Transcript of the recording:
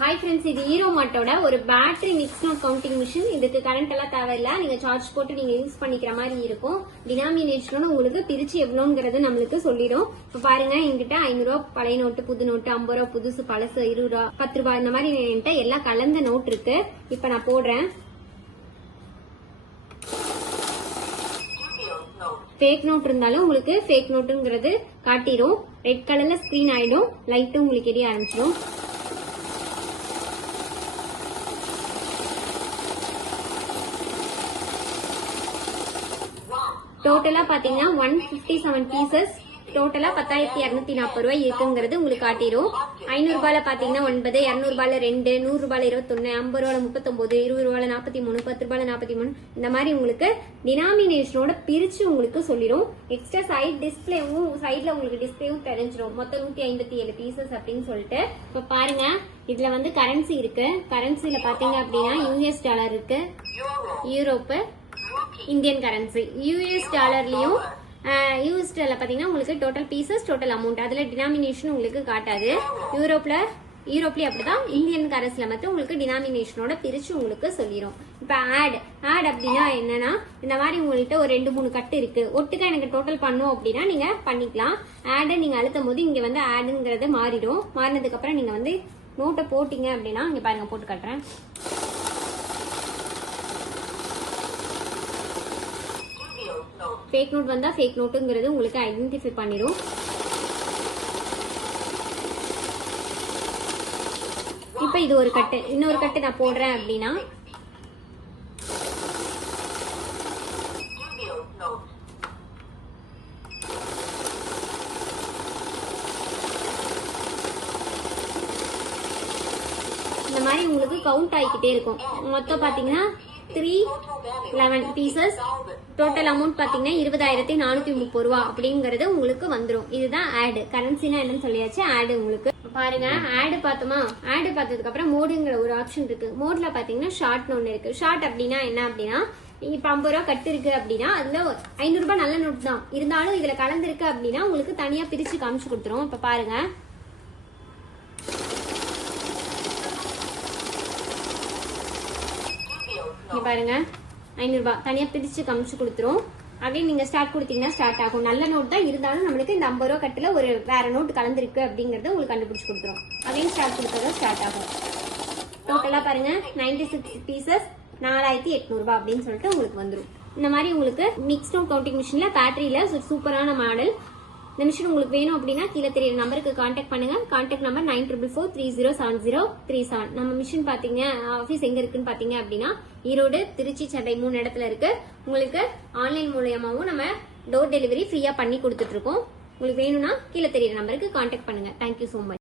Hi friends, இது hero மாட்டோட ஒரு battery mix not counting machine. இதுக்கு கரண்ட் எல்லாம் தேவையில்லை, நீங்க சார்ஜ் போட்டு நீங்க யூஸ் பண்ணிக்கிற மாதிரி இருக்கும். டினாமினேஷனோட உங்களுக்கு பிரிச்சு எவ்வளோங்கிறது நம்மளுக்கு சொல்லிடும். இப்ப பாருங்க, என்கிட்ட 500 ரூபா பழைய நோட்டு, புது நோட்டு, 50 ரூபா புதுசு, பழசு, 20 ரூபா, 10 ரூபாய், இந்த மாதிரி என்கிட்ட எல்லாம் கலந்த நோட் இருக்கு. இப்ப நான் போடுறேன். ஃபேக் நோட் இருந்தாலும் உங்களுக்கு ஃபேக் நோட்டுங்கிறது காட்டிடும். ரெட் கலர்ல ஸ்கிரீன் ஆயிடும், லைட்டும் உங்களுக்கு எரிய ஆரம்பிச்சிடும். டோட்டலா பாத்தீங்கன்னா 157 பீசஸ், டோட்டலா 10,240 ரூபாய் இருக்குங்கிறது உங்களுக்கு காட்டிடும். 500 ரூபாயில பாத்தீங்கன்னா 9, 200 ரூபாயில 2, 100 ரூபாயில 21, 50 ரூபாயில 39, 20 ரூபாயில 43, 10 ரூபாயில 43, இந்த மாதிரி உங்களுக்கு டினாமினேஷனோட பிரிச்சு உங்களுக்கு சொல்லிடும். எக்ஸ்ட்ரா சைட் டிஸ்பிளேவும் சைட்ல உங்களுக்கு டிஸ்பிளேவும் தெரிஞ்சிடும். மொத்தம் 157 பீசஸ் அப்படின்னு சொல்லிட்டு. இப்ப பாருங்க, இதுல வந்து கரன்சி இருக்கு. கரன்சில பாத்தீங்க அப்படின்னா US டாலர் இருக்கு, யூரோப்பு, இந்தியன் கரன்சி. யூஎஸ் டாலர்லயும் யூஎஸ் டாலர் பாத்தீங்கன்னா உங்களுக்கு டோட்டல் பீசஸ், டோட்டல் அமௌண்ட், அதுல டினாமினேஷன் உங்களுக்கு காட்டாது. யூரோப்லயும் அப்படிதான். இந்தியன் கரன்சில மட்டும் உங்களுக்கு டினாமினேஷனோட பிரிச்சு உங்களுக்கு சொல்லிடும். இப்ப ஆட் அப்படின்னா என்னன்னா, இந்த மாதிரி உங்கள்கிட்ட ஒரு 2-3 கட்டு இருக்கு, ஒட்டுக்கா எனக்கு டோட்டல் பண்ணும் அப்படின்னா நீங்க பண்ணிக்கலாம். ஆட் நீங்க அழுத்தும் போது இங்க வந்து ஆடுங்கிறது மாறிடும். மாறினதுக்கு அப்புறம் நீங்க வந்து நோட்டை போட்டீங்க அப்படின்னா, இங்க பாருங்க, போட்டு காட்டுறேன். ஃபேக் நோட் வந்தா ஃபேக் நோட்டுங்கிறது உங்களுக்கு ஐடென்டிஃபை பண்ணிடும். இப்ப இது ஒரு கட்டு, இன்னொரு கட்டு நான் போடுறேன் அப்படின்னா இந்த மாதிரி உங்களுக்கு கவுண்ட் ஆகிக்கிட்டே இருக்கும். மொத்தம் பாத்தீங்கன்னா 311 பீசஸ், டோட்டல் அமௌண்ட் பாத்தீங்கன்னா 20,430 ரூபா அப்படிங்கறது உங்களுக்கு வந்துடும். இதுதான் ஆட். கரன்சினா என்னன்னு சொல்லியாச்சு. ஆட் உங்களுக்கு பாருங்க, ஆட் பார்த்தோமா, ஆட் பார்த்ததுக்கு அப்புறம் மோடுங்கிற ஒரு ஆப்ஷன் இருக்கு. மோட்ல பாத்தீங்கன்னா ஷார்ட் ஒன்னு இருக்கு. ஷார்ட் அப்படின்னா என்ன அப்படின்னா, இப்ப 50 ரூபா கட்டு இருக்கு அப்படின்னா அதுல 500 ரூபாய் நல்ல நோட் தான் இருந்தாலும் இதுல கலந்துருக்கு அப்படின்னா உங்களுக்கு தனியா பிரிச்சு காமிச்சு கொடுத்துரும். இப்ப பாருங்க, பாருங்க, 500 ரூபாய் தனியா பிரிச்சு காமிச்சு கொடுத்துரும். அப்படியே நீங்க ஸ்டார்ட் கொடுத்தீங்கன்னா ஸ்டார்ட் ஆகும். நல்ல நோட் தான் இருந்தாலும் நம்மளுக்கு இந்த 50 ரூபா கட்டுல ஒரு வேற நோட் கலந்துருக்கு அப்படிங்கறத உங்களுக்கு கண்டுபிடிச்சு கொடுத்துரும். அதையும் ஸ்டார்ட் கொடுத்தா ஸ்டார்ட் ஆகும். டோட்டலா பாருங்க, 96 பீசஸ், 4,800 ரூபாய் அப்படின்னு சொல்லிட்டு உங்களுக்கு வந்துடும். இந்த மாதிரி உங்களுக்கு மிக்ஸ் நோட் கவுண்டிங் மிஷின்ல பேட்டரியில சூப்பரான மாடல். இந்த மிஷின் உங்களுக்கு வேணும் அப்படின்னா கீழே தெரியுற நம்பருக்கு கான்டாக்ட் பண்ணுங்க. Contact number 9444307037. நம்ம மிஷின் பாத்தீங்க, ஆபீஸ் எங்க இருக்குன்னு பாத்தீங்க அப்படின்னா ஈரோடு, திருச்சி, சென்னை 3 இடத்துல இருக்கு. உங்களுக்கு ஆன்லைன் மூலமாவும் நம்ம டோர் டெலிவரி ஃப்ரீயா பண்ணி கொடுத்துட்டு இருக்கோம். உங்களுக்கு வேணும்னா கீழே தெரியுற நம்பருக்கு கான்டாக்ட் பண்ணுங்க. Thank you so much.